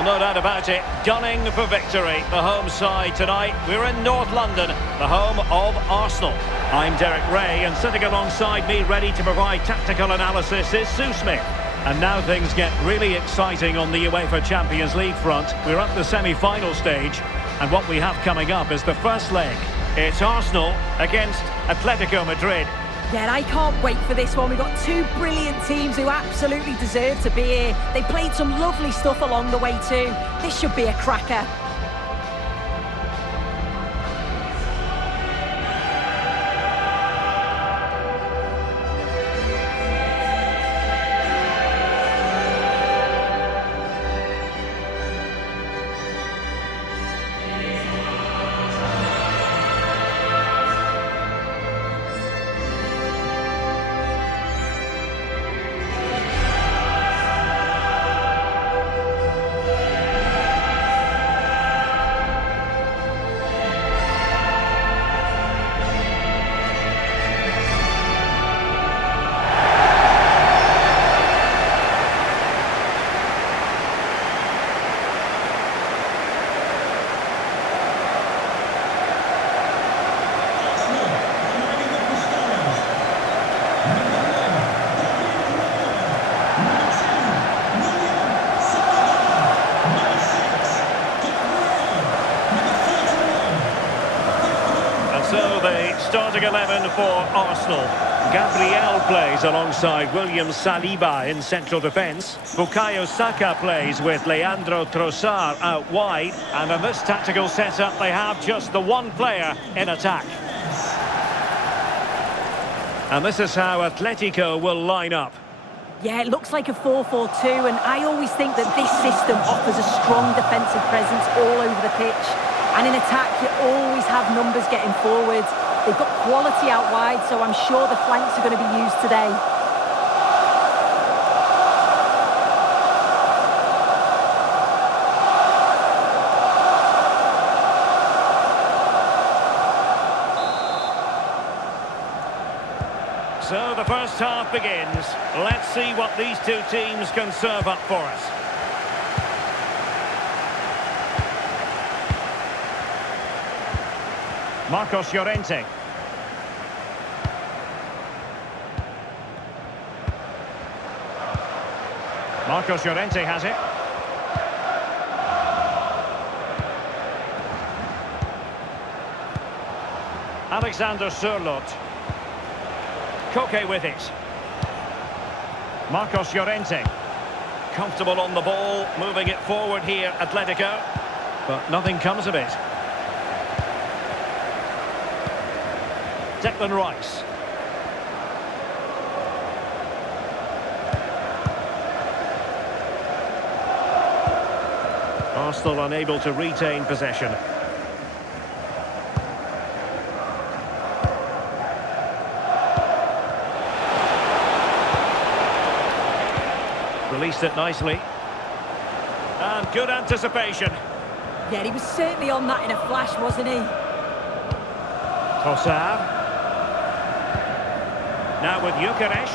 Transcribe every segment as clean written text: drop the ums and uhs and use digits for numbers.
Well, no doubt about it, gunning for victory. The home side tonight. We're in North London, the home of Arsenal. I'm Derek Ray, and sitting alongside me, ready to provide tactical analysis, is Sue Smith. And now things get really exciting on the UEFA Champions League front. We're at the semi-final stage, and what we have coming up is the first leg. It's Arsenal against Atlético Madrid. Yeah, I can't wait for this one. We've got two brilliant teams who absolutely deserve to be here. They've played some lovely stuff along the way too. This should be a cracker. So the starting 11 for Arsenal. Gabriel plays alongside William Saliba in central defence. Bukayo Saka plays with Leandro Trossard out wide. And in this tactical setup, they have just the one player in attack. And this is how Atletico will line up. Yeah, it looks like a 4-4-2, and I always think that this system offers a strong defensive presence all over the pitch. And in attack, you always have numbers getting forward. They've got quality out wide, so I'm sure the flanks are going to be used today. So the first half begins. Let's see what these two teams can serve up for us. Marcos Llorente. Marcos Llorente has it. Alexander Sørloth. Koke with it. Marcos Llorente. Comfortable on the ball, moving it forward here, Atletico. But nothing comes of it. Declan Rice. Arsenal unable to retain possession. Released it nicely. And good anticipation. Yeah, he was certainly on that in a flash, wasn't he? Trossard. Now with Gyökeres.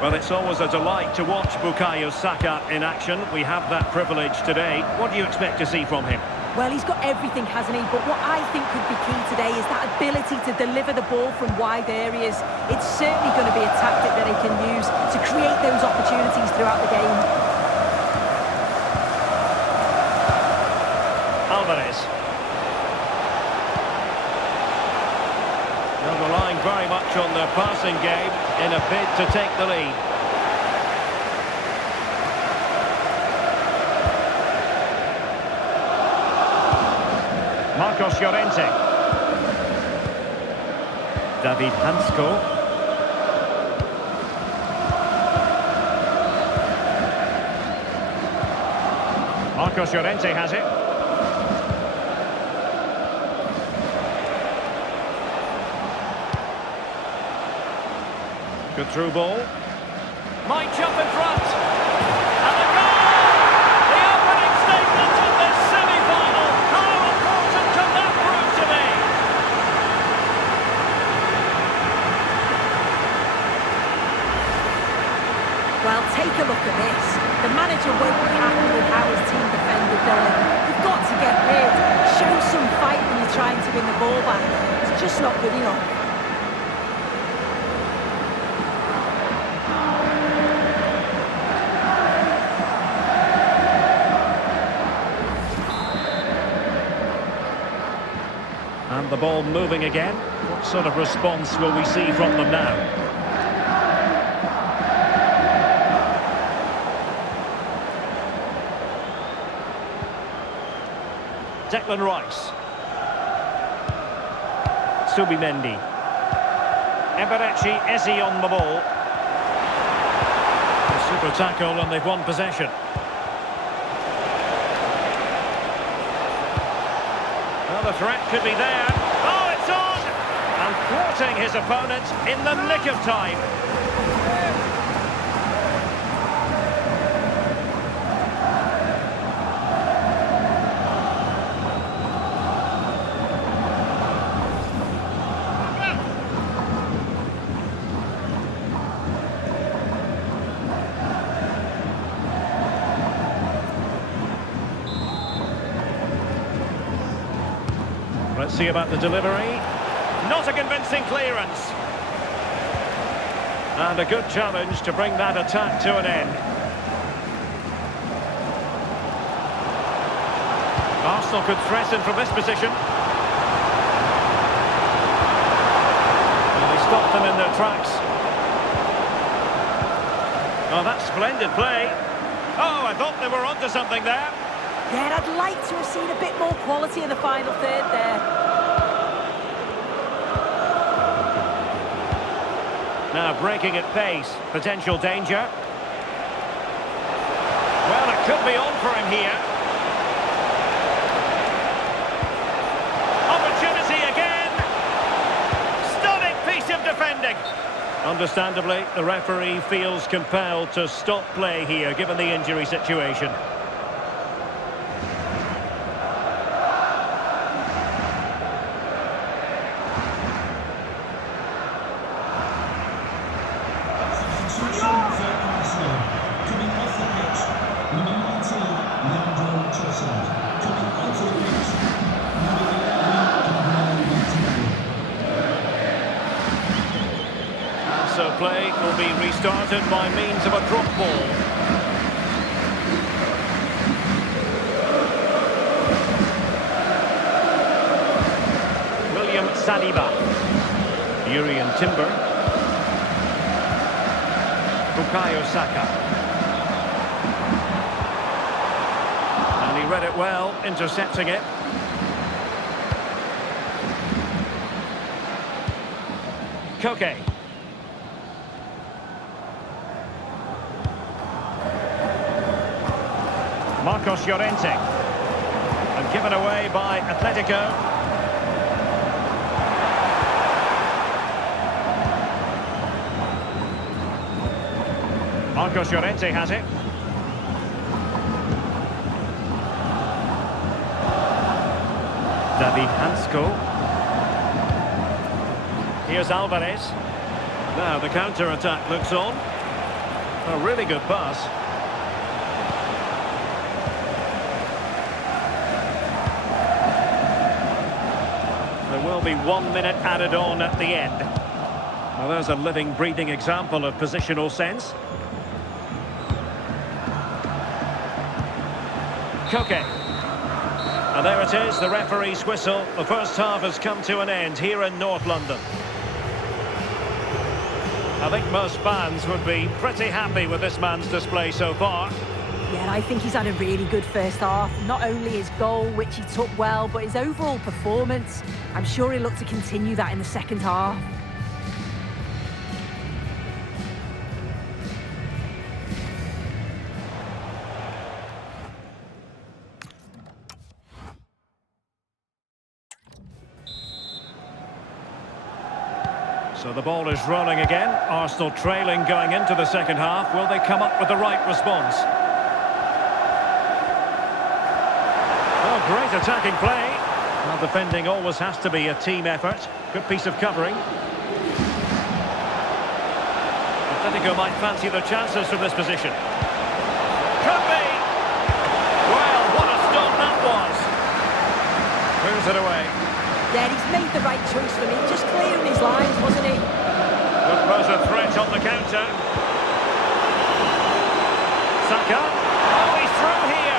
Well, it's always a delight to watch Bukayo Saka in action. We have that privilege today. What do you expect to see from him? Well, he's got everything, hasn't he? But what I think could be key today is that ability to deliver the ball from wide areas. It's certainly going to be a tactic that he can use to create those opportunities throughout the game. Alvarez. They're relying very much on their passing game in a bid to take the lead. Marcos Llorente. David Hansko. Marcos Llorente has it. Good through ball. Might jump in front. And a goal! The opening statement in this semi-final. How important can that prove to be? Well, take a look at this. The manager won't be happy with how his team defended there. You've got to get rid. Show some fight when you're trying to win the ball back. It's just not good enough. And the ball moving again. What sort of response will we see from them now? Declan Rice. Subimendi. Eberechi Eze on the ball. A super tackle and they've won possession. Well, the threat could be there. Oh, it's on! And thwarting his opponent in the nick of time. Let's see about the delivery. Not a convincing clearance. And a good challenge to bring that attack to an end. Arsenal could threaten from this position. And they stopped them in their tracks. Oh, that's splendid play. Oh, I thought they were onto something there. Yeah, I'd like to have seen a bit more quality in the final third there. Now breaking at pace, potential danger. Well, it could be on for him here. Opportunity again. Stunning piece of defending. Understandably, the referee feels compelled to stop play here, given the injury situation. So play will be restarted by means of a drop ball. William Saliba. Urian Timber. Bukayo Saka. And he read it well, intercepting it. Koke. Marcos Llorente. And given away by Atletico. Marcos Llorente has it. David Hansko. Here's Alvarez. Now the counter-attack looks on. A really good pass. There will be 1 minute added on at the end. Well, there's a living, breathing example of positional sense. Koke. And there it is, the referee's whistle. The first half has come to an end here in North London. I think most fans would be pretty happy with this man's display so far. Yeah, I think he's had a really good first half. Not only his goal, which he took well, but his overall performance. I'm sure he'll look to continue that in the second half. So the ball is rolling again. Arsenal trailing going into the second half. Will they come up with the right response? Oh, great attacking play. Well, defending always has to be a team effort. Good piece of covering. Atletico might fancy their chances from this position. Could be! Well, what a stop that was! Moves it away. Yeah, he's made the right choice for me. Just clearing his lines, wasn't he? Could pose a threat on the counter. Saka. Oh, he's through here.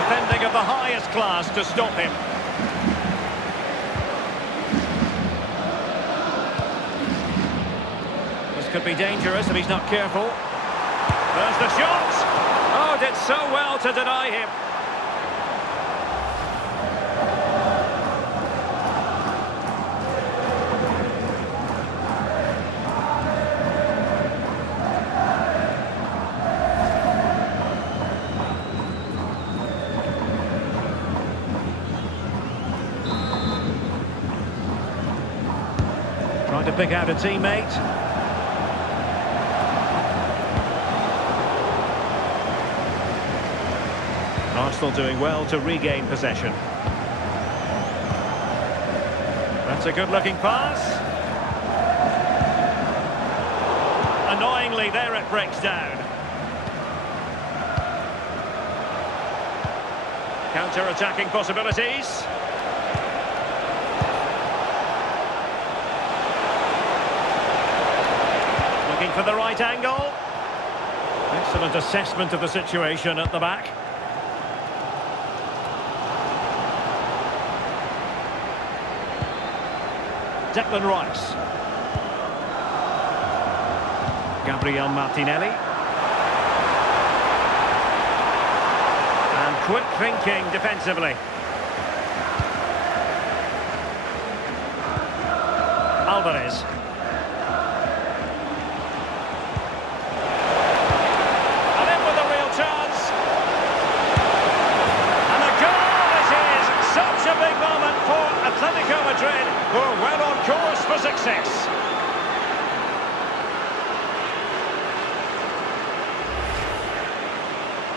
Defending of the highest class to stop him. This could be dangerous if he's not careful. There's the shot. Oh, did so well to deny him. Trying to pick out a teammate. Arsenal doing well to regain possession. That's a good-looking pass. Annoyingly, there it breaks down. Counter-attacking possibilities. Looking for the right angle. Excellent assessment of the situation at the back. Declan Rice. Gabriel Martinelli. And quick thinking defensively. Alvarez. And in with a real chance. And a goal it is! Such a big moment for Atlético Madrid, who are well on course for success.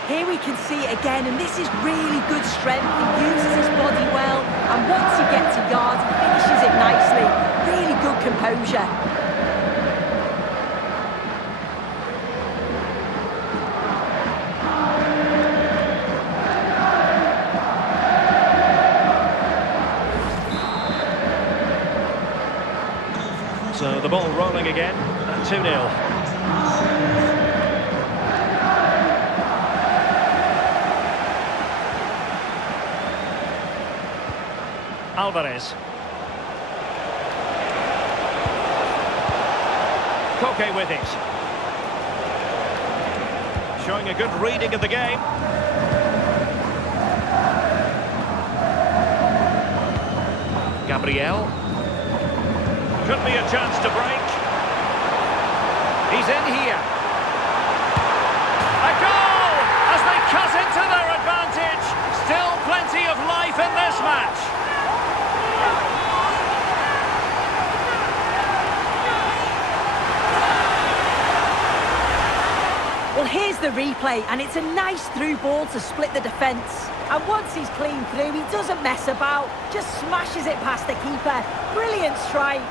Here we can see it again, and this is really good strength. He uses his body well, and once he gets a yard, he finishes it nicely. Really good composure. So the ball rolling again at 2-0. Alvarez. Koke with it. Showing a good reading of the game. Gabriel. Could be a chance to break. He's in here. A goal as they cut into their advantage. Still plenty of life in this match. Well, here's the replay, and it's a nice through ball to split the defence. And once he's clean through, he doesn't mess about, just smashes it past the keeper. Brilliant strike.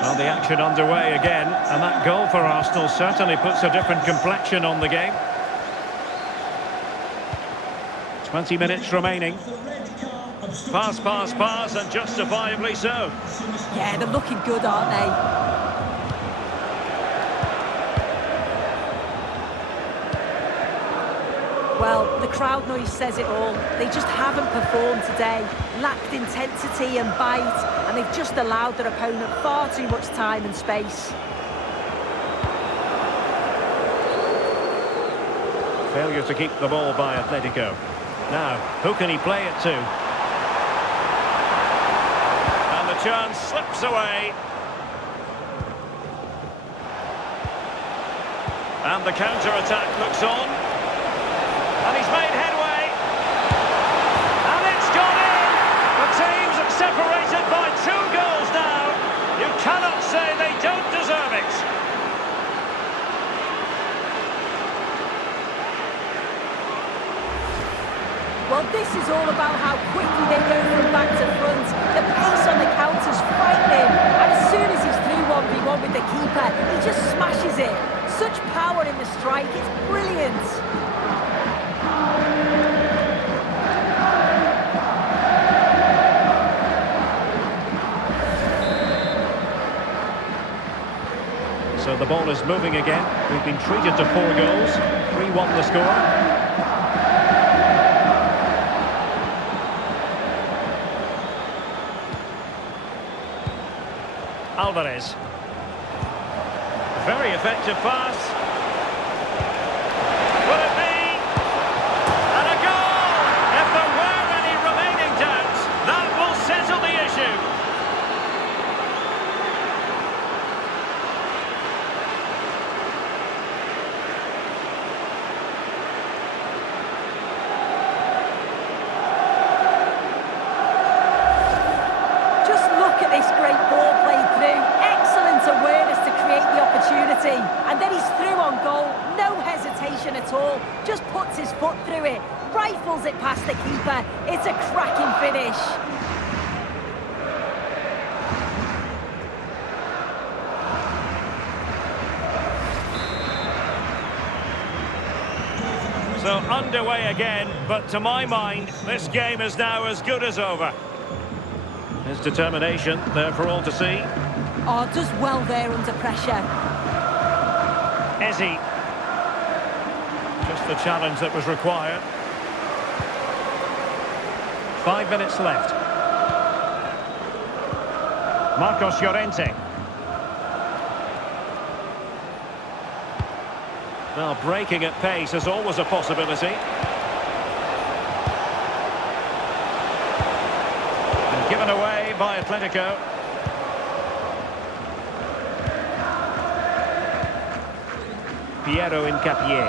Well, the action underway again, and that goal for Arsenal certainly puts a different complexion on the game. 20 minutes remaining. Pass, pass, pass, and justifiably so. Yeah, they're looking good, aren't they? Well, the crowd noise says it all. They just haven't performed today. Lacked intensity and bite, and they've just allowed their opponent far too much time and space. Failure to keep the ball by Atletico. Now, who can he play it to? And the chance slips away. And the counter-attack looks on. And he's made headway. And it's gone in! The team's separated by 2 goals now. You cannot say they don't deserve it. Well, this is all about how quickly they go from back to front. The pace on the counter's frightening. And as soon as he's through 1v1 with the keeper, he just smashes it. Such power in the strike, it's brilliant. So the ball is moving again. We've been treated to 4 goals. 3-1 the score. Alvarez. Very effective pass. Will it be? And a goal! If there were any remaining doubts, that will settle the issue. This great ball played through, excellent awareness to create the opportunity, and then he's through on goal, no hesitation at all, just puts his foot through it, rifles it past the keeper. It's a cracking finish. So underway again, but to my mind, this game is now as good as over. His determination there for all to see. Oh, does well there under pressure. Ezzy. Just the challenge that was required. 5 minutes left. Marcos Llorente. Well, breaking at pace is always a possibility. Given away by Atletico. Piero Incapié.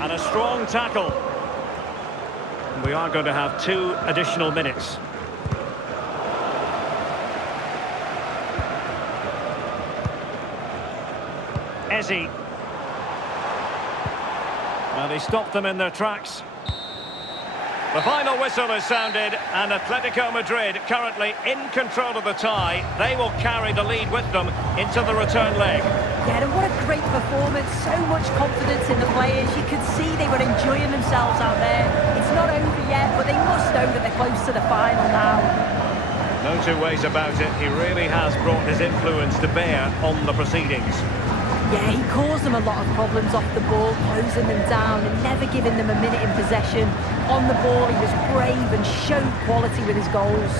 And a strong tackle. We are going to have 2 additional minutes. Ezzy. Well, he stopped them in their tracks. The final whistle is sounded, and Atletico Madrid currently in control of the tie. They will carry the lead with them into the return leg. Yeah, and what a great performance. So much confidence in the players. You could see they were enjoying themselves out there. It's not over yet, but they must know that they're close to the final now. No 2 ways about it. He really has brought his influence to bear on the proceedings. Yeah, he caused them a lot of problems off the ball, closing them down and never giving them a minute in possession. On the ball, he was brave and showed quality with his goals.